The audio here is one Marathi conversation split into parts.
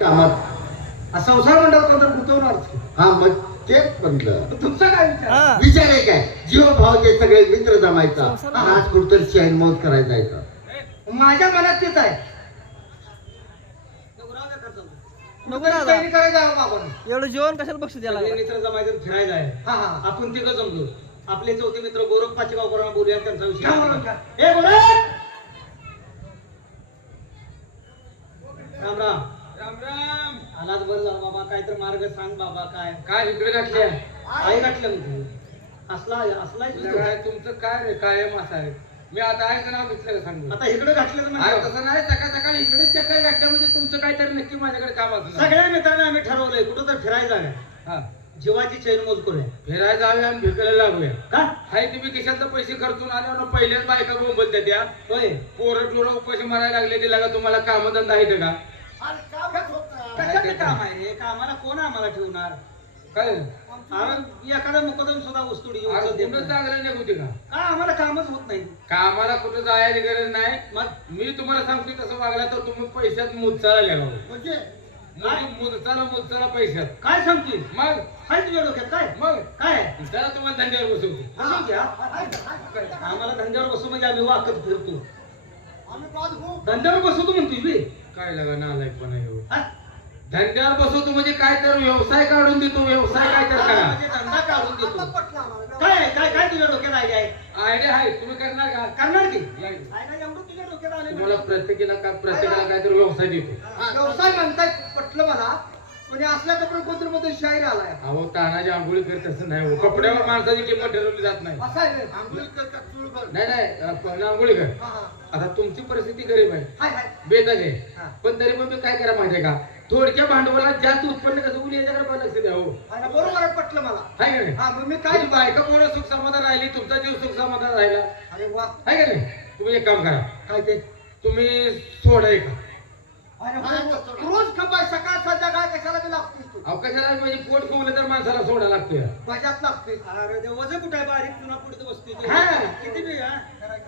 कामात संसार मंडळ तर गुंतवणार हा मग तेच म्हटलं. तुमचा काय विचार विचार आहे काय जीव भावचे सगळे मित्र जमायचा आज कुठतरी शहर मौज करायला जायचं. माझ्या मनात तेच आहे. एवढं जेवण कशाला बक्षीस द्यायला लागला? मित्र जमायचं फिरायला आहे. आपण तिघं जमलो. आपले चौथे मित्र गोरख पाचगावकरांना बोलूया त्यांचा विषय. ए गोरख राम राम राम राम. आलाच बरं झालं बाबा. काय तर मार्ग सांग बाबा. काय काय इकडे घातले? आई घातलं म्हणते. असला तुमचं काय रे कायम असं आहे. मी आता आहे नाव घेतलं का सांगू? आता इकडे घातलं तर अरे म्हणजे तसं नाही, सकाळ सकाळी इकडे चक्कर घातल्या म्हणजे तुमचं काहीतरी नक्की माझ्याकडे काम असणार. सगळ्या मित्रांनी आम्ही ठरवलंय कुठं तर फिरायला जाऊया. हा, जीवाची चैन मोज करूया. फिरायला जाऊया आणि भिकायला लागूया. का हाय तुम्ही खिशातलं पैसे खर्चून आल्यावर पहिल्याच बायका बोंबलत्या त्या. होय पोरं टोरं उपाशी मारायला लागले तिला का तुम्हाला कामधंदा आहे का? कशाचं काम आहे रे? कामाला कोण आम्हाला ठेवणार? काय अरे एखादा मुकदम सुद्धा उस्तुडी अरे उचल देत कुठं नाही. चांगलं नाही होती का? का आम्हाला कामच होत नाही. कामाला कुठं जायची गरज नाही. मग मी तुम्हाला सांगतोय तसं वागला तर तुम्ही पैशात मुदचाला गेला हो. म्हणजे मुदचाला पैशात. काय सांगतील? मग काय तुझ्या डोक्यात काय मग काय त्याला तुम्हाला धंद्यावर बसवतो. बसू घ्या. आम्हाला धंद्यावर बसू म्हणजे आम्ही वाकत फिरतो. धंद्यावर बसवतो म्हणतोय बी. काय लागा नालायकपणा येऊ. हा? धंद्यावर बसवतो म्हणजे काय तर व्यवसाय काढून देतो. व्यवसाय काय तर करा. म्हणजे धंदा काढून देतो. काय काय काय तुझ्या डोक्यात आयडिया आहे? आयडिया आहे तुम्ही करणार का? करणार की या. आयडिया एवढं तुझ्या डोक्यात आलं तुम्हाला प्रत्येकाला काहीतरी व्यवसाय देतो. व्यवसाय म्हणताय पटलं मला. म्हणजे असल्या कपडे कोणतरी मध्ये शाहीर आलाय. अहो तानाची आंघोळी करत असं नाही हो. कपड्यावर माणसाची किंमत ठरवली जात नाही. असं आहे रे. आंघोळ करतात चुळभर. नाही पहिला आंघोळी कर. हा, हा. आता तुमची परिस्थिती गरीब आहे, हाय, हाय. बेताज आहे. हा. पण तरी पण मी काय करा माहितीये का? थोडक्या भांडवलात जास्त उत्पन्न कसं होईल याच्याकडे मला लक्ष द्या हो. हाय ना, बरोबर आहे, पटलं मला. हाय का नाही? हा मग मी काय काय बायका पोरं सुख समाधान राहिली, तुमचा जीव सुख समाधान राहिला. अरे वा हाय का नाही? तुम्ही एक काम करा, काय ते तुम्ही सोडा एक. रोज खपाय सकाळ संध्याकाळ कशाला बी लागतोय तू. अहो कशाला म्हणजे पोट खोवलं तर माणसाला सोडा लागतोय. भाज्यात लागतोय. अरे ते वजन कुठे आहे? बारीक तुला पुढे बसतोय. हा. किती बी हा? कराय.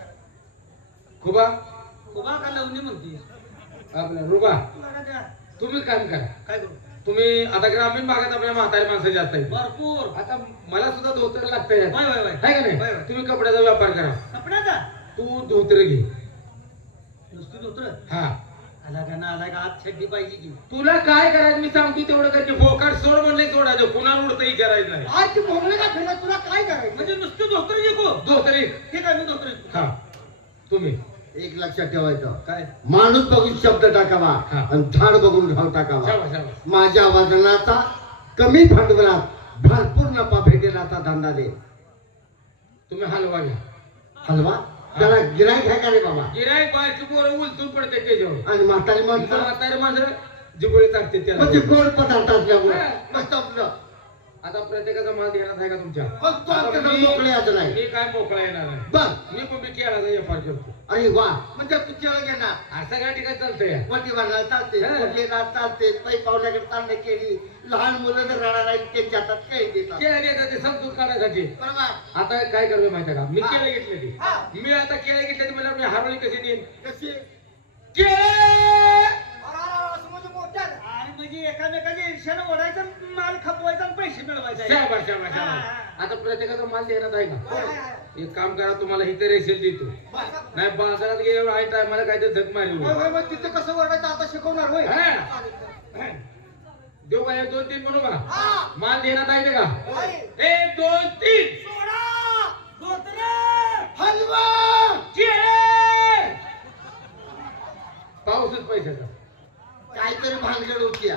खुबा उभा का लावणी म्हणते. आपला रुबा तुला काय तुम्ही काम करा. काय करू? तुम्ही आता ग्रामीण भागात आपल्या म्हातारी माणसं जास्त आहेत. भरपूर. आता मला सुद्धा धोतर लागतंय. वय वय वय. हाय का वय, नाही? वय. तुम्ही कपड्याचा व्यापार करा. कपड्याचा तू धोतर घे. नुसती धोतर हा, आला का ना आला का आत छड्डी पाहिजे की. तुला काय करायचं मी सांगतो तेवढं करते. फोकाट सोड म्हणले सोडायचं. कुणाला उडतं विचारायचं नाही. आज ती भोंगले का फिरला तुला काय करायचं? म्हणजे नुसतं धोतर विकू. धोतर एक. ठीक आहे मी धोतर विकतो. हा तुम्ही एक लक्षात ठेवायचं काय माणूस बघून शब्द टाकावा हा. आणि झाड बघून घाव टाकावा. शाबास, शाबास. माझ्या वजनाचा कमी भांडवलात भरपूर नफा भेटेल असा धंदा दे. तुम्ही हलवा घ्या. हलवा त्याला गिराईक आहे का रे बाबा? गिराईक बायची पोरं उलटून पडते त्याच्यावर. आणि म्हातारी माणसं म्हातारे माणसं जिबळे टाकते त्याला. म्हणजे गोड पदार्थ असल्यामुळे हा. मस्त आपलं. आता प्रत्येकाचा माल देण्यात आहे का तुमच्या? मग तो आमच्या घरी मोकळे यायचं नाही. मी काय मोकळा येणार आहे. बघ मी पण केळाचा व्यापार करतो. अरे वा म्हणजे तू केळं घेणार. असं सगळ्या ठिकाणी चालतंय. मोठी भांडणार चालते हा. मोठी नाच चालते पै पावल्याकडे चालणे केली. लहान मुलं जर रडा नाही त्यांच्या हातात केळी देतात. केळं देतात ते समजून काढायसाठी. बरोबर आता काय करूया माहिती का? मी हा. केळं घेतले हा. मी आता केळं घेतले मला मी हरवली कशी देईन? कशी केळं आणि म्हणजे एकामेकाच्या ईर्ष्यानं ओढायचं माल खपवायचा आणि पैसे मिळवायचे. शाबास, शाबास, शाबास. आता प्रत्येकाचा माल देण्यात आहे का? एक काम करा तुम्हाला इथे रेशेल देतो. नाही बाजारात गेल्यावर आहे टायमाला काहीतरी झक मारली. मग तिथे कसं ओढायचं आता शिकवणार होय. देऊ का? 1 2 3 म्हणू का? माल देण्यात आहे का? 1 2 3 हलवा केळं. पाऊसच पैशाचा. काहीतरी भानगड होती या.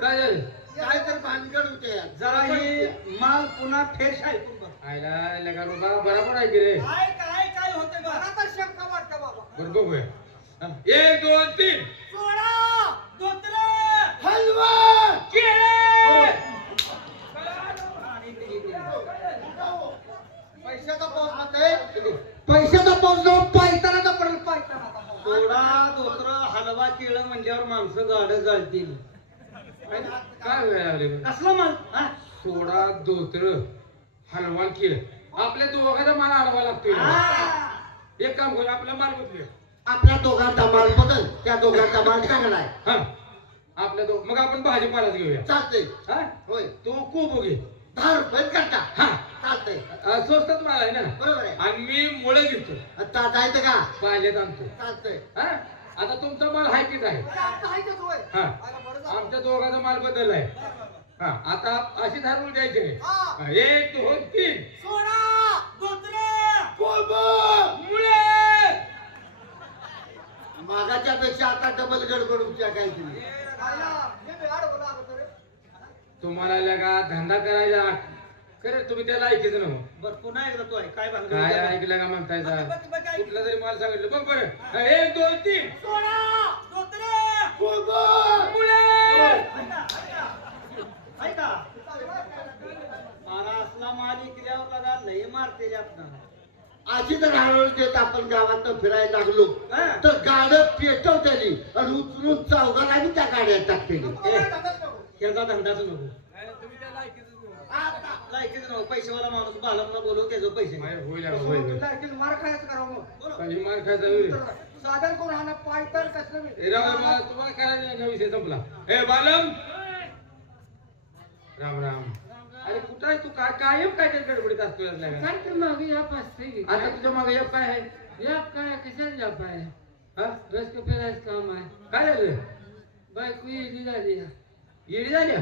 काय झालं? काहीतरी भानगड होते या. जरा हे माल पुन्हा फेश आहे आयला लगा रुबा बरोबर आहे की रे. काय काय काय होते बघा शंका वाटतं बाबा. बरं बघूया. 1 2 3 हलवा केळं. पैशाचा पाऊस म्हणताय. पैशाचा पाऊस जाऊन पायतानाचा पडेल पायताना. थोडा धोत्र हलवा केळं म्हणल्यावर माणसं गाडं जाळतील. काय व्हायला लागले? कसला माल हा? सोडा धोत्र हलवा केळं आपल्या दोघांचा माल आडवा लागतोय. एक काम करूया आपला माल बदलूया. आपल्या दोघांचा माल बदल त्या दोघांचा माल चांगला आहे. हा आपल्या तो मग आपण भाजीपालाच घेऊया. चालतंय. हा होय. तू खूप घे. 10 रुपये करता. हा चालतंय. स्वस्तात माल आहे ना. बरोबर आहे. आणि मी मुळे घेतो. आता जायचं का? पाहिलेत आणतो. चालतंय. हा आता तुमचा माल हायकीच आहे. हा आमच्या दोघांचा माल बदललाय. हा आता अशी धारून द्यायची आहे. 1 2 3 मुळे. मागाच्या पेक्षा आता डबल गडबड उठ्या काहीतरी. तुम्हाला लगा धंदा करायला खरं तुम्ही त्याला ऐकायचं ना. बर पुन्हा एकदा तू आहे काय भानगड काय आहे? ऐकलं का म्हणतायचा कुठला तरी माल सांगितलं बघ बरं. 1 2 3 मुळे. आहे का मला असला माल इकल्यावर लगा लय मारते आपण. अशी तर हळूहळू देत आपण गावात फिरायला लागलो हा. तर तर गाड्या पेटवतेली आणि उचलून चौघाला आणि त्या गाड्या टाकतेली. त्याचा धंदाच नको तुम्ही त्याला ऐकायचं लायकीच नको. पैसेवाला माणूस बालमना बोलव त्याचे पैसे होईल होईल. मार खायचं करावं मग. काही मार खायचा होईल. साधन करून हा पाय तर कसलं ए, राम राम, तुम्हाला करायला ना विषय संपला. हे बालम राम राम. अरे कुठं आहे तू काय कायम काय त्या गडबडीत असतो यातल्या का? काय तर मागे या पाचशे आता तुझ्या मागे एक काय आहे या काय कशाला जाप आहे हा रस्ते फेरायचं काम आहे काय झालं बायको येली झाली येडी झाल्या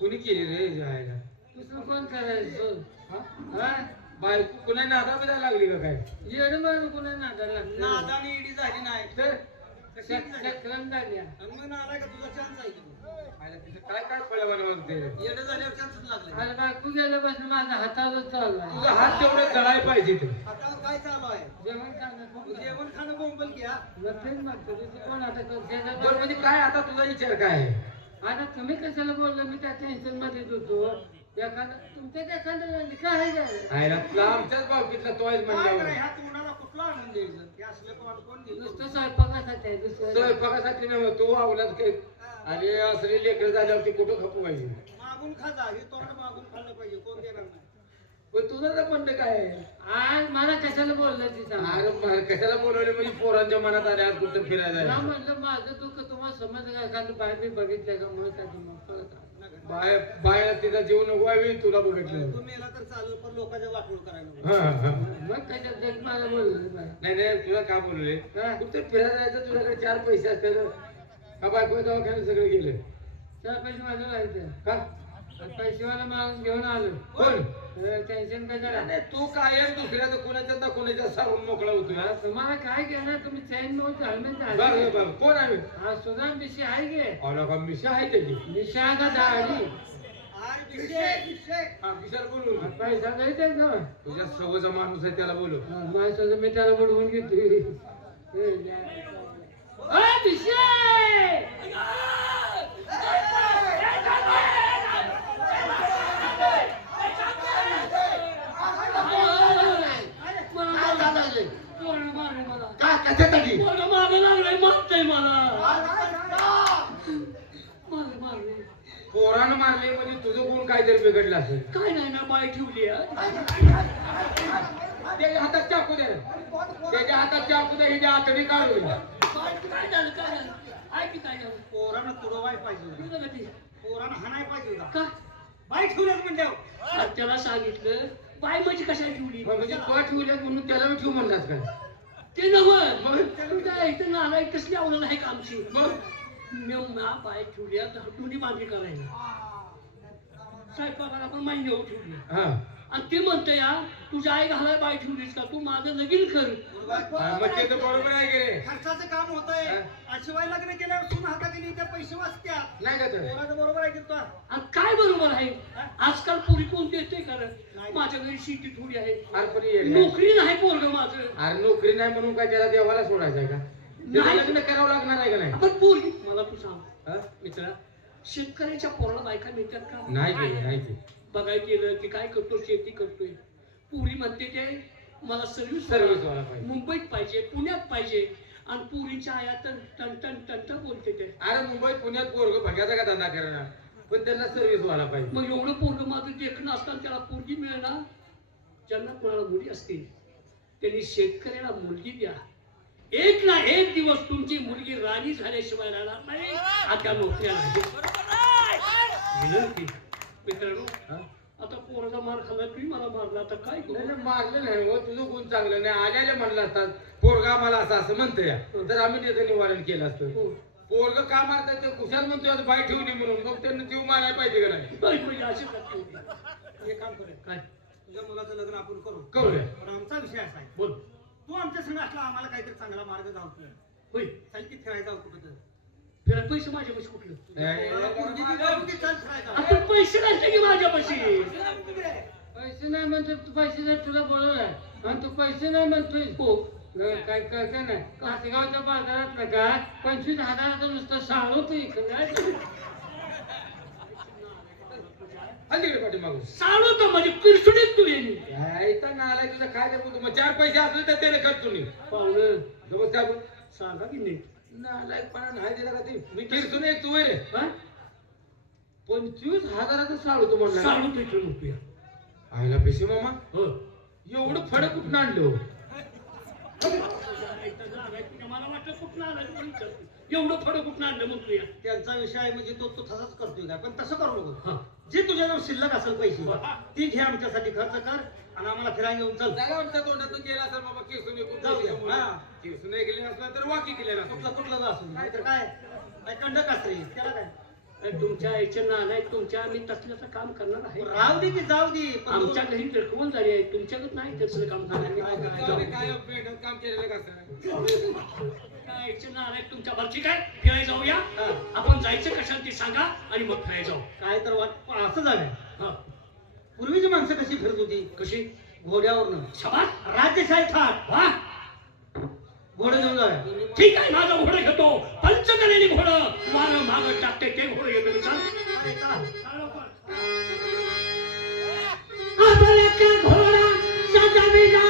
कुणी केली रे जायला दुसरं कोण करायचं हा? हा बायको कुणा नादा बिदा लागली का काय येड मारून कोणा नादा लागतं नादानी इडी झाली नाही तर कशी इडी झाली? चक्रम झाल्या आणि मग नालाय का तुझा चान्स आहे की? आयला तिचं काय काय फळं बनवते येडं झाल्यावर चान्सच लागले. अरे बायको गेल्यापासून माझा हातावर चाललाय तुझा हात तेवढे जळाय पाहिजे ते आता काय चालू आहे? जेवण खाणं जेवण खाणं बोंबल घ्या. नसेल मागतो तुझं कोण आता बरं म्हणजे काय आता तुझा विचार काय आहे आता तुम्ही कशाला बोलला मी त्या टेन्शन मध्येच होतो एखादा तुमच्यात एखादा काय आहे का? आयला तुला आमच्याच बाबतीतला तो आहेस काय म्हणल्यावर करा ह्या तोंडाला कुठला आनंद द्यायचं? हे असलं कोण देईल? नुसतं स्वयंपाकासाठी आहे दुसरं स्वयंपाकासाठी नाही तू आवलाच काही आणि असले लेकर झाल्यावर ते कुठं खपू पाहिजे मागून खाजा हे तोंड मागून खाल्लं पाहिजे कोण देणार नाही. पण तुझं तर म्हणणं काय आहे आज मला कशाला बोललं ती सांग अरे मला कशाला बोलवले म्हणजे पोरांच्या मनात आले आज कुठं फिरायला मला जायचं. म्हटलं माझं दुःख तुम्हाला समज काय एखादं बाहेर मी बघितलं का म्हणून त्याची मग परत आलो. बाहेर तिचा जीव नको तुला बघितलं तू मेला तर चालेल पण लोकांच्या वाटोळ करायला नको. हा, हा. मग कशात जग मला बोललं बाहेर नाही नाही तुला का बोलले कुठं फिरायला जायचं तुझ्याकडे 4 पैसे असतात का बायको दवाखान्यात सगळं गेलं 4 पैसे माझं राहायचं का पैसेवाला मागून घेऊन आलो कोण टेन्शन काय करा नाही, तू कायम दुसऱ्याचं कोणाच्या ना कोणाच्या सारून मोकळा होतो ना तुम्हाला काय घेणार तुम्ही चैन नव्हतं हेल्मेट बरं बरं कोण आहे हा सुद्धा विषय आहे गे अहो का मिशा आहे त्याची निशा का दाढी आर विषय हा विचार बोलू पैसा द्यायचा ना तुझ्या सवयचा माणूस आहे त्याला बोलू माझ्या मी त्याला बोलवून घेतोय काय चाललंय? मला काय कशासाठी? मागे लागलंय मारतय मला पोरानं मारले म्हणजे तुझं कोण काहीतरी बिघडलं असेल काय नाही ना बाय ठेवली त्याच्या हातात चाकू दे त्याच्या हातात चाकू दे हिच्या आतडी काढू काय झालं काय झालं ऐक काय झालं पोरानं तुडवाय पाहिजे पोरानं हाणाय पाहिजे होता. का बाई ठेवल्यात म्हणजे त्याला सांगितलं बाय माझी कशाला ठेवली म्हणजे तो ठेवल्यास म्हणून त्याला मी ठेवू म्हणलास काय ते नव्ह काय इथं नालाय कसली आवडत आहे का आमची मग बाय ठेवल्या दोन्ही बांधली करायला स्वयंपाकाला पण माहिती घेऊ ठेवली हा आणि ते म्हणते या तुझ्या आई घालाय बाय ठेवलीस का तू माझं लगीन कर मग ते तर बरोबर आहे की रे खर्चाचं काम होतंय शिवाय लग्न केल्यावर सून हाता गेली त्या पैसे वाचत्यात. नाही का तर पोराचं बरोबर आहे की तुला? आणि काय बरोबर आहे आजकाल पुरी कोण देते कारण माझ्या घरी शेती थोडी आहे अरे पण येडे आहे. नोकरी नाही पोरग माझं अरे नोकरी नाही म्हणून काय त्याला देवाला सोडायचं आहे का त्याला नाही. लग्न करावं लागणार आहे का नाही आपण पोरी मला तू सांग हा? मित्रा शेतकऱ्याच्या पोराला बायका मिळतात का नाही केली नाही केली बघायला गेलं की काय करतो शेती करतोय पुरी म्हणते ते मला सर्व्हिस सर्व्हिसवाला पाहिजे. मुंबईत पाहिजे पुण्यात पाहिजे आणि पुरीच्या आया तर टन टन टन टन बोलते ते अरे मुंबईत पुण्यात पोरग भग्याचा का धंदा करणार पण त्यांना सर्व्हिस व्हायला पाहिजे मग एवढं पोरग माझं देखणं असताना त्याला पोरगी मिळणार ज्यांना कोणाला मुली असतील त्यांनी शेतकऱ्याला मुलगी द्या एक ना एक दिवस तुमची मुलगी राणी झाल्याशिवाय राहणार नाही. आता नोकऱ्या विनंती मित्रांनो, आता पोराचा मार खाल्ला, तुम्ही मला मारला, आता काय करू? नाही, मारलं नाही हो, तुझं गुण चांगलं नाही. आल्याला म्हणलं असतात पोरगा मला असं असं म्हणतोय, तर आम्ही त्याचं निवारण केलं असतं. पोरग का मारतात ते कुशाल म्हणतोय आज बाई ठेवली म्हणून, मग त्यांना जीव मारायला पाहिजे का नाही? म्हणजे अशी करते होती. एक काम करूया, काय तुझ्या मुलाचं लग्न आपण करू. करूया. पण आमचा विषय असा आहे, बोल. तू आमच्या संग असला आम्हाला काहीतरी चांगला मार्ग गावतोय. होय, चल की फिरायला जाऊ कुठं तर. फिरायला पैसे माझ्यापाशी कुठलं? मला पोरगी दिली जाऊ की चल फिरायला. आता पैसे नसते की माझ्यापाशी. पैसे नाही म्हणतो तू, पैसे नाही तुला बोलवलाय आणि तू पैसे नाही म्हणतोय. हो, काय करते नाही कासेगावच्या बाजारात का 25,000 नुसतं साळवतो इकडे. अलीकडे पाठी मागून साडू तर म्हणजे पिरसुडीत तू येईल. इथं नालाय तुझं काय ते बोलतो, मग 4 पैसे असले तर त्याने खर्च नाही. पाहुणं जवळ त्या सांगा की नाही. नालायकपणा नाही दिला का ते मी किरसून एक तू रे हा? 25,000 साळवतो म्हणला. साडू पेट्रोल रुपया. आईला पैसे मामा हो, एवढं फडक कुठून आणलं? मला वाटलं कुठं आलं एवढं फडं कुठं आणलं मग तुया. त्यांचा विषय आहे म्हणजे तो तसाच करतोय का, पण तसं करू नको. हा. जे तुझ्याजवळ शिल्लक असेल पैसे ती घे, आमच्यासाठी खर्च कर आणि आम्हाला फिरायला घेऊन चल. त्याला आमच्या तोंडातून गेला असेल बाबा किरसून एकूण जाऊया. हा. किरसून गेले असला तर वाकी केलेला कुठलं कुठलं जा असू नाहीतर काय काय कंडक असते त्याला काय. आणि तुमच्या आईच्या नाना तुमच्या मी तसल्याचं काम करणार आहे. राहू दे की जाऊ दे, पण आमच्या घरी दरकवून झाली आहे, तुमच्याकडे नाही तसलं काम करणार. काय मेहनत काम केलेलं कसं आईच्या नाना तुमच्या भरची काय फिरायला जाऊया. आपण जायचं कशाला ते सांगा आणि मग फिरायला जाऊ. काय तर असं झालंय. हा. पूर्वीची माणसं कशी फिरत होती, कशी? घोड्यावरनं. शबास. राज्यशाही थाट वा, घोडे घेऊन जाऊया. ठीक आहे, माझं घोडं घेतो. पंचकलेने घोडं मारं मागं टाकते ते घोडं घेतो मी. चाल. चाल लवकर. आपला का घोडा सजविला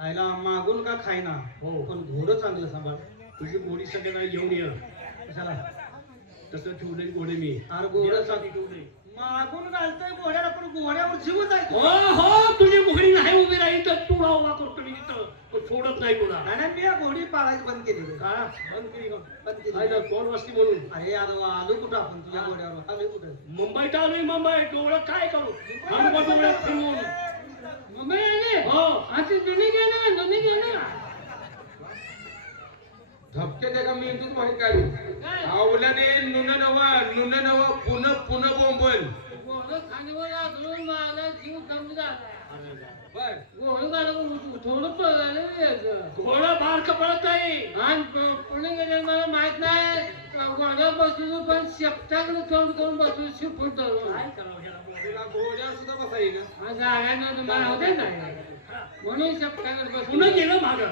आईला मागून का खायना हो. पण घोडं चांगलं सांभाळ. तुझी घोडी सगळ्यांना घेऊन ये. कशाला तसं ठेवलंय घोडे मी. अरे घोडं साठी ठेवलंय. मागून घालतोय घोड्याला, पण घोड्यावर जीवच आहे. हो हो, तुझी घोडी नाही उभी राहील तर तू उभा करतो मी इथं, पण सोडत नाही तुला. नाही नाही, मी या घोडी पाळायची बंद केली. का बंद केली का? बंद केली. काय झालं, कोण वस्ती म्हणून? अरे यार आलो कुठं आपण तुझ्या घोड्यावर, आलोय कुठं? मुंबईत आलोय. मुंबई डोळं काय करू डोळ्यात फिरवून मुंबई आले हो. आता तुम्ही गेले का तुम्ही गेले का झपके त्या का मेंदूच माहित काढली आवल्याने नुन नव पुन बोंबल घोडं खांद्यावर आदळून मला जीव कमी झाला बर घोडं गाडं थोडं पळालं घोडं बार कपडत नाही आणि पुणे गेले मला माहित नाही घोड्या बसून पण शेपटाकडे तोंड करून बसून शिपून धरून तुला घोड्या सुद्धा बसाई ना जागा तुम्हाला होते नाही म्हणून शेपटाकडे बसून पुन्हा गेलं मागं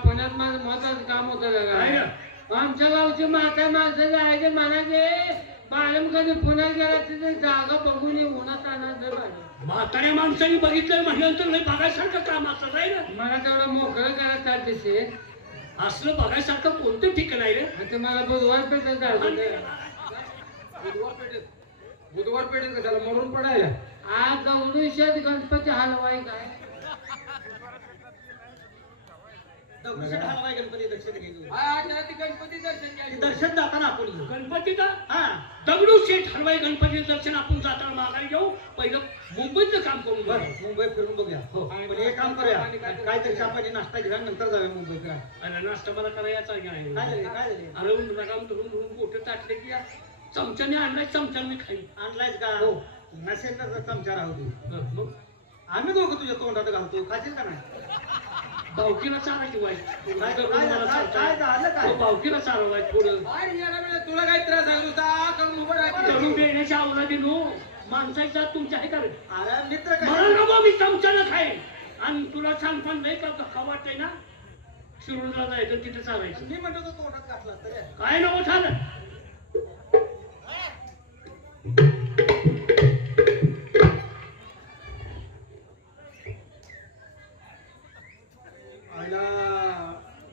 पुण्यात माझं महत्वाचं काम होतं आमच्या गावचे म्हातारे माणसं जायचे म्हणायचे बाळम कधी पुण्यात गेला तिथे जागा बघून उन्हात आणायचं बाळा म्हाताऱ्या माणसाने बघितलं म्हटल्यानंतर लय बघायसारखं काम असतं नाही ना मला तेवढं मोकळं करायला चालते शेत असलं बघायसारखं कोणतं ठिकाण आहे रे ते मला बुधवार पेठेत जायचं बुधवार पेठेत कशाला मरून पडायला आज गौरीशेत गणपती हलवाय काय दगडूशेठ हलवाई गणपती दर्शन घेतो गणपती दर्शन घ्यायचं दर्शन जाताना आपण गणपतीचा हा दगडूशेठ हलवाई गणपती दर्शन आपण जाताना माघारी घेऊ पहिलं मुंबईचं काम करून बरं बरं मुंबईत फिरून बघूया हो. पण एक काम करूया काहीतरी चहापाणी नाश्ता घेऊया नंतर जाऊया मुंबईत फिरायला. आणि नाश्ता मला करायचा आहे काय झाले काय झाले अरे लगाम धरून धरून बोटं ताटले की या चमच्याने आणलाय चमच्याने मी खाईन आणलायच का हो. नसेल ना चमचा राहू दे मग आम्ही दोघं तुझ्या तोंडात घालतो खाशील का नाही भावकीला चालायची वाईट काय काय झालं काय भावकीला चालवायचं पुढं तुला काय त्रास आहे नुसता करून उभं राहायचं करून देण्याच्या अवलादी नो माणसाचा तुमच्या आहे का रे अरे मित्र मला काय नको मी चमच्यानं खाईन आणि तुला सांग पण नाही का खा वाटतंय ना शिरूरला जायचं तिथे चालायचं मी म्हणतो तो तोंडात घातला तरी काय नको झालं आईला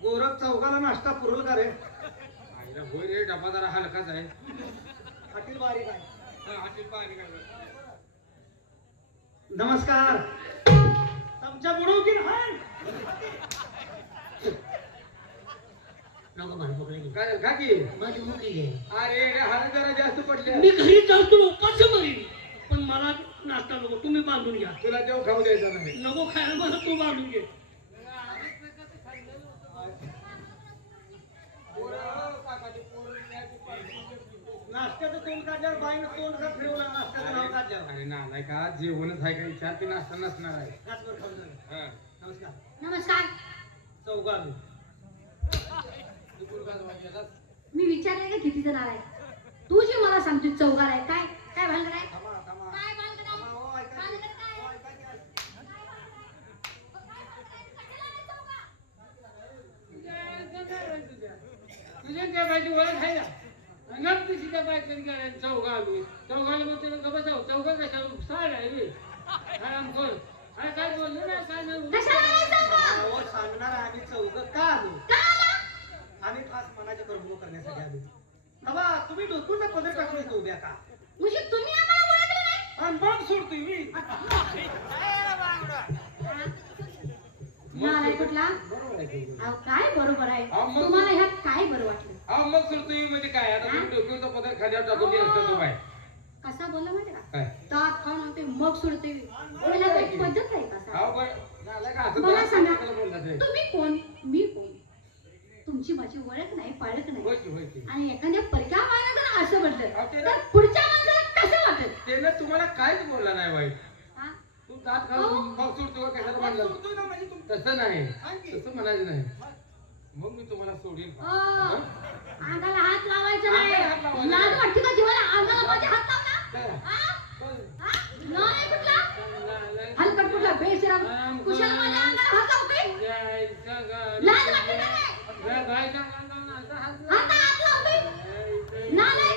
गोरख चौकाला नाश्ता पुरवल का रे आईला होय रे डबा जरा हलकाच आहे हॉटेल बारीक आहे हा, हॉटेल पाणी काय नमस्कार चमचा बुडवतील हाय नको मला पकडायला काय झालं? खा की माझी मुकी आहे अरे हात जरा जास्त पडले मी घरी जाऊ तुला उपास मरीन पण मला नाश्ता नको तुम्ही बांधून घ्या तुला देव खाऊ द्यायचा नाही नको खायला मला तू बांधून घे नाश्त्याचं तोंड काढल्यावर बाईनं तोंड जर फिरवलं नाश्त्याचं नाव काढल्यावर अरे नाही का जेवणच आहे का विचार ती नाश्ता नसणार आहे घासभर खाऊन झालं. हा. नमस्कार नमस्कार चौघाला तू कुठं गाजवा गेलास? मी विचारले का किती जण आलाय तू जी मला सांगतो चौघाला आहे काय काय भानगड आहे थांबा थांबा काय भानगड आहे? थांबा, हो, ऐका की. भानगड काय? हो, ऐका की. तुझ्या त्या बायची ओळख आहे ना अंगात तुझी त्या बाय कधी काय चौघा आलो चौघाला मग तुला गप्पा जाऊ चौघा कशाला साड आहे रे आराम कर अरे काय बोललो ना काय नाही कशाला आलाय चौघा? अहो, सांगणार आहे आम्ही चौघ का आलो का आला? आम्ही खास मनाची करमणूक करण्यासाठी आलो बाबा तुम्ही डोकून पदर टाकून येतो उभ्या का म्हणजे तुम्ही आम्हाला ओळखलं नाही आणि मग सोडतोय मी नालाय कुठला बरोबर आहे की. अहो, काय बरोबर आहे अहो, मग- तुम्हाला ह्यात काय बरं वाटलं अहो मग सुरतोय म्हणजे काय आता तुम्ही डोक्याचा पदर खाली टाकून गेला असता तो काय कसा बोलला माहिती का काय दात खाऊन होते मग सोडते ह्याला काही पद्धत आहे कसा अहो बरं झालं का असं मला तर सांगा आपल्याला बोलणार आहे. तुम्ही कोण मी कोण तुमची माझी ओळख नाही पाळख नाही होय की, होय की. आणि एखाद्या परक्या माणसाला असं अहो, म्हटलं ते तर पुढच्या माणसाला कसं वाटेल त्यानं तुम्हाला काहीच बोलला नाही वाईट हा? तू दात खाऊन मग सुरतो का कशाला म्हणलं सोडतोय ना म्हणजे तुम तसं नाही सांग की. तसं म्हणायचं नाही मग मी तुम्हाला सोडीन ओ, अंगाला हात लावायचा अंगाला हात नाही लावायचा लाज वाटते का जीवाला अंगाला मध्ये हात लावला काय? हा? हा? नाही कुठला हलकट कुठला बेशरम कुशाला माझ्या अंगाला हात लावते लाज वाटते का नाही? आता हात लावते नाही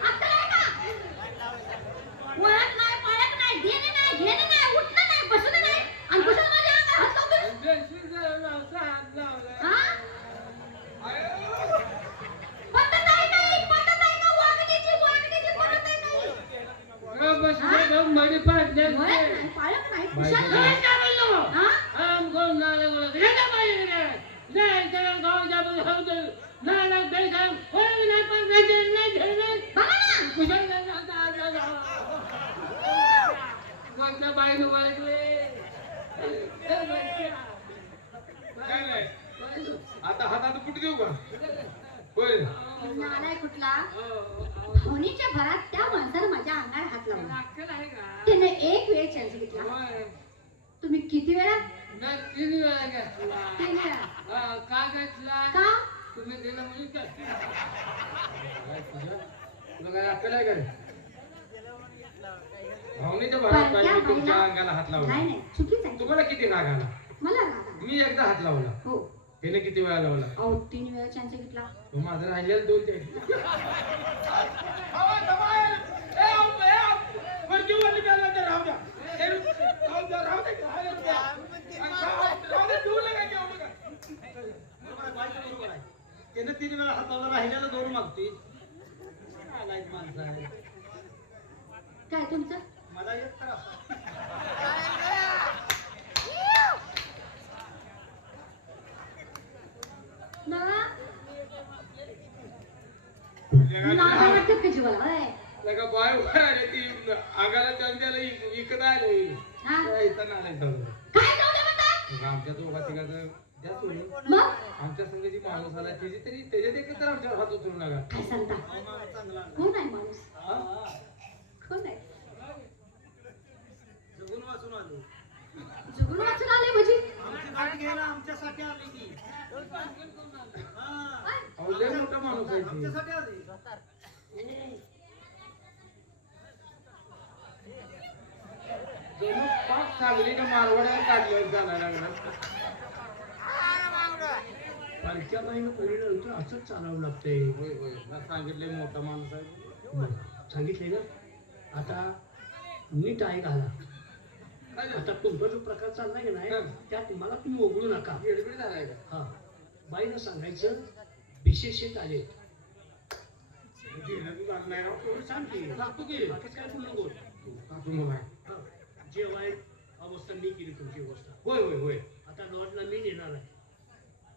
अक्कल आहे का ओळख नाही पाळख नाही देणे नाही घेणे नाही उठणं नाही बसणं नाही आणि कुशाला माझ्या अंगाला हात लावते हा? पद्धत आहे का ही? पद्धत आहे का वागण्याची पद्धत आहे का ही? ओळख नाही पाळख नाही कुशाला हा? बघा ना बाईनं वाईटले काय नाही आता आता हातात कुठे देऊ का होय नालाय कुठला भावनीच्या भरात त्या माणसानं माझ्या अंगाला हात लावला अक्कल आहे का त्याने एक वेळ चान्स घेतला होय. तुम्ही किती वेळा मी 3 वेळा घेतला 3 वेळा का घेतला का तुम्ही दिलं म्हणजे काय? तुला काय अक्कल आहे का रे? भावनेच्या भरात बाईने तुमच्या अंगाला हात लावला नाही नाही चुकीच आहे तुम्हाला किती राग आला मला राग आला. मी एकदा हात लावला हो त्याने किती वेळा लावला अहो 3 वेळा चान्स घेतला तो माझं राहिलेलं 2 ते त्यानं 3 वेळा हात लावला राहिल्याला 2 मागतोय आलाय माणसा आहे काय तुमचं मला एक करा नवा नागा वाटत का जीवाला होय लगा बाय वर आले ती आगाला त्यांच्याला विकत आले हा इथं आले काय जाऊ दे म्हणता आमच्या दोघा तिघाचं द्या सोडून मग आमच्या संघाची माणूस आला त्याची तरी त्याच्यात एकत्र आमच्यावर हात उचलू नका काय सांगता चांगला कोण आहे माणूस हा कोण आहे जगून वाचून आलो जुगून वाचून आले म्हणजे आमची गाठ घ्यायला आमच्यासाठी आली ती हा अहो, लय मोठा माणूस आहे ती. आमच्यासाठी आली जणू पाक सांगलीनं मारवाड्याला काढलं जायला लागला पालख्या बाईनं पहिल्यानंतर असंच चालावं लागतंय होय होय मला सांगितलंय मोठा माणूस आहे बरं, सांगितलंय ना आता नीट आहे घाला काय झालं? आता तुमचा जो प्रकार चाललाय की नाही हं. त्यात मला तुम्ही ओघळू नका येडबीड झालाय का हा बाईनं सांगायचं विशेषित आले घेणं बी झालं नाही राव. थोडं सांग की सांगतो की बाकीच काय बोलू नको सांगतो मला हा, जेवाय अवस्था मी केली तुमची अवस्था होय होय होय आता लॉजला मी नेणार आहे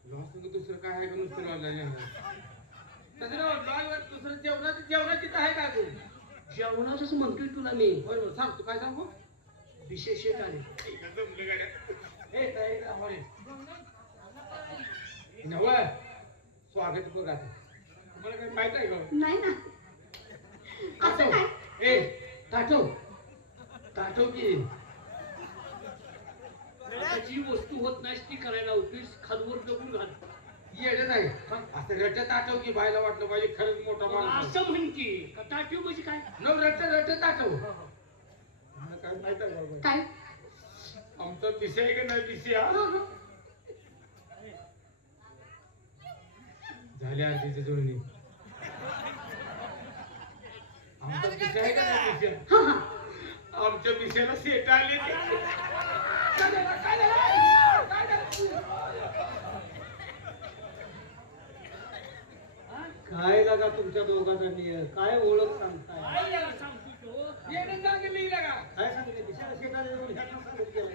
लॉस दुसरं काय आहे का नुसतं लॉजला तसं लॉजवर दुसरं जेवणाची तर आहे का तू जेवणाचंच म्हणतोय तुला मी होय होय सांगतो काय सांगू विशेषित आले जमलं गाड्या ए तयारी करा होय नव्ह स्वागत बघ आता तुम्हाला काही माहित आहे का नाही ना असं काय ए ताठव ताठव की आता जी वस्तू होत नाही ती करायला होतीस खालवर दगून घाल येडच आहे असं रटत आठव की बायला वाटलं पाहिजे खरंच मोठा माणूस असं म्हण की का ताठव म्हणजे काय न रटत आठव मला काय माहित आहे बाबा काय आमचा विषय आहे का नाही विषय हा? हा, हा. झाली आरतीची जुळणी आमचा विषय आहे का नाही विषय हा, हा. आमच्या विषयाला सेट आले काय लागा तुमच्या दोघांचा नियम काय ओळख सांगताय काय याला सांगतो तो? येणं सांगितलं का काय सांगितलं दिशाला शेताला जाऊन ह्यांना सांगत गेला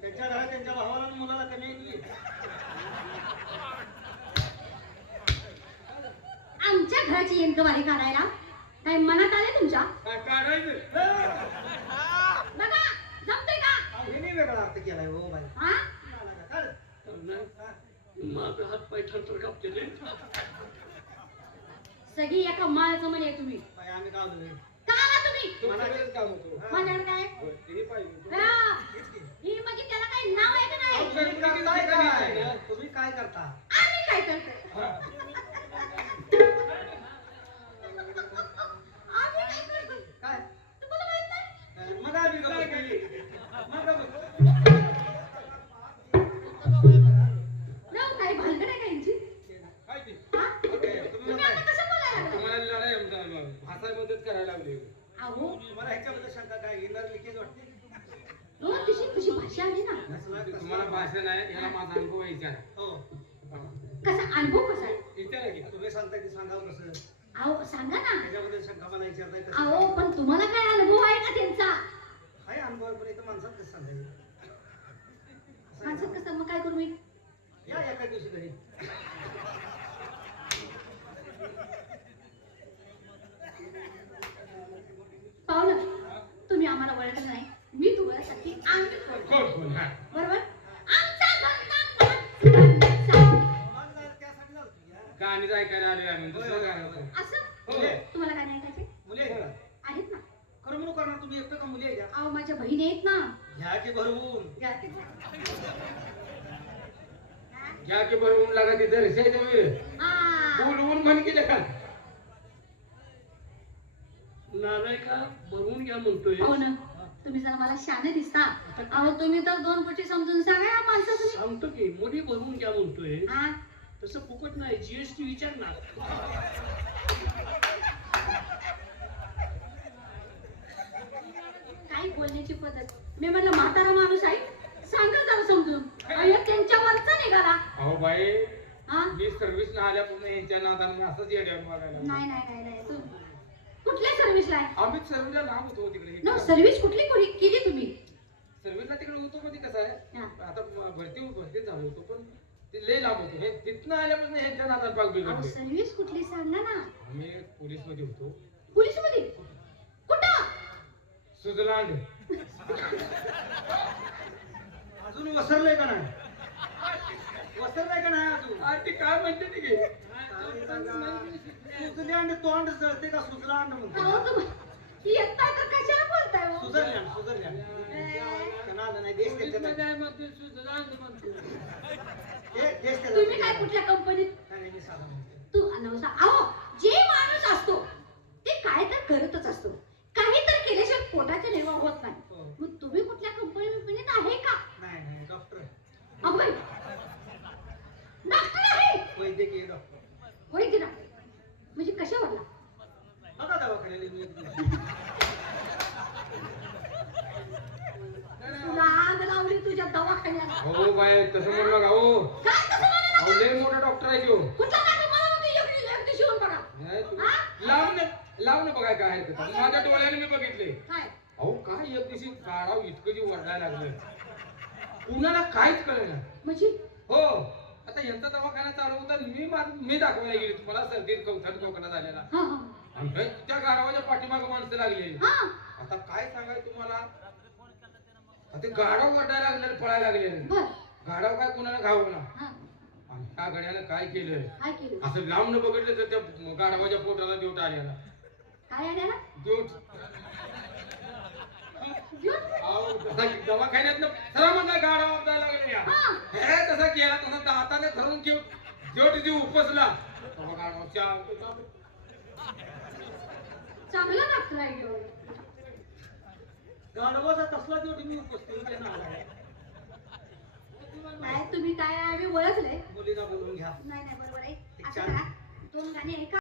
त्यांच्या घरात त्यांच्या भावाला आणि मुलाला कमी आहे. आमच्या घराची एंकवारी काढायला काय मनात आले तुमच्या काय काढायचं बघा जमते का ह्याने वेगळा अर्थ केलाय हो बाई हा काढ. माझा हात पाय थरथर कापते रे सगळी एका माळाचं म्हणे तुम्ही बाई, आम्ही काय आलोय का आला तुम्ही तुमच्याकडेच काम होतो माझ्याकडे काय होय, तेही पाहिजे हा. ही म्हणजे त्याला काही नाव आहे का नाही तुम्ही करताय काय? तुम्ही काय करता आम्ही काय करतो आम्ही काय करतो काय तुम्हाला माहित नाही मग आम्ही काय केली मग ना काही भानगड आहे का यांची काय ते हा? तुम्ही आता कसं बोलायला लागला तुम्हाला लढाई भाषा मदत करायला लागली अहो मला ह्याच्याबद्दल शंका काय येणार लिकेज वाटते रोज तुझी तुझी भाषा आली ना तुम्हाला भाषण आहे याला माझा अनुभव आहे विचारा हो कसा अनुभव कसा आहे विचारा की तुम्ही सांगताय की सांगावं कसं अहो सांगा ना त्याच्याबद्दल शंका मला विचारताय कसं अहो पण तुम्हाला काय अनुभव आहे का त्यांचा हाय अनुभव पण इथं माणसात कसं सांगायचं माझं कसं मग काय करू मी या एका दिवशी घरी पाहुलं तुम्ही आम्हाला ओळखलं नाही मी तुम्हाला साठी आम्ही कोण कोण हा बरोबर आमचा धंदा दुसरं काय नाही. असं हो. तुम्हाला काय नाही खायचे मुली आहेत का? आहेत ना खरं म्हणून करणार तुम्ही एकटं का मुली आहे का? अहो माझ्या बहिणी आहेत ना घ्या की भरवून. घ्या की घ्या. घ्या की बरवून लागा तिथे रेषायचं वेळ हा. बोलवून म्हण केलं का नालायका बनवून घ्या म्हणतोय हो ना तुम्ही जरा मला शाने दिसता अहो तुम्ही तर दोन गोष्टी समजून सांगा या माणसाचं सांगतो की मुली बनवून घ्या म्हणतोय हा तसं फुकट नाही जीएसटी विचारणार काही बोलण्याची पद्धत मी म्हटलं म्हातारा माणूस आहे सांगा जरा समजून अहो त्यांच्यावरचा निघाला अहो बाई हा मी सर्व्हिस न आल्यापासून यांच्या नादाने असंच येड्यावर मागायला लागलो. नाही नाही नाही नाही तू कुठल्या सर्व्हिसला आहे आम्ही सर्व्हिसला लांब होतो तिकडे नो सर्व्हिस कुठली केली तुम्ही सर्व्हिसला तिकडे होतो मध्ये कसं आहे हा. आता भरती झालो होतो पण ते लय लांब होतो हे तिथनं आल्यापासून यांच्या नादाने पाक अहो बिघडले सर्व्हिस कुठली सांगा ना आम्ही पोलीस मध्ये होतो पोलीस मध्ये कुठं स्वित्झर्लंड अजून वसरलंय का नाही? वसरलंय का नाही अजून? आणि ते काय म्हणते ते की स्वित्झर्लंड तोंड जळते का स्वित्झर्लंड म्हणतो? अहो तुम्ही येता का कशाला बोलताय हो? स्वित्झर्लंड कनाल नाही देश त्याच्यात आहे. मध्ये मग ते सुधारांत म्हणतो देश त्याच्यात तुम्ही आहे. काय कुठल्या कंपनीत नाही, नाही, मी साधा म्हणतो. तू अनवसा अहो जे माणूस असतो ते काय तर करतच असतो काही तर केल्याशिवाय पोटाचे निर्वाह होत नाही हो. मग तुम्ही कुठल्या कंपनीत आहे का नाही नाही डॉक्टर आहे. अभय डॉक्टर आहे वैद्यकीय डॉक्टर. होय की डॉक्टर म्हणजे कशावरला बघा दवाखान्याला मी एक दिवस. तुला आग लावली तुझ्या दवाखान्याला हो बाय तसं म्हणू नका हो काय कसं म्हणू अहो, लय मोठा डॉक्टर आहे तो कुठला डॉक्टर मला म्हणतो एक दिवशी येऊन बघा नाही, तुम्ही- हा? लावून बघाय काय आहे त्याचं. माझ्या डोळ्याने मी बघितले काय अहो काय एक दिवशी काढाव इतकं जी वरडायला लागलं कुणाला काहीच कळेना म्हणजे हो आता यांचा दवाखाना चालू होता मी दाखवायला गेली तुम्हाला सर्दीत कवखना झालेला हा हा आणि त्या गाढवाच्या पाठीमागे माणसं लागली हा आता काय सांगाय तुम्हाला आता ते गाढव वरडायला लागले पळायला लागले बर गाढव काय कुणाला घावना हा आणि त्या गड्यानं काय केलं काय केलं असं लांबन बघितलं तर त्या गाढवाच्या पोटाला देवट आलेला काय आणायला देवट घेऊन दवाखान्यात खरं म्हणला गाढवा जायला लागले हा हे तसा केला तसा दाताने धरून घेऊन देवट जीव उपसला तेव्हा गाढवाच्या चांगला डॉक्टर आहे घेऊन गाढवाचा तसला दिवशी मी उपस्थित आहे ना. काय तुम्ही काय आम्ही ओळखले मुलीला बोलून घ्या. नाही नाही बरोबर आहे असं करा 2 गाणी ऐका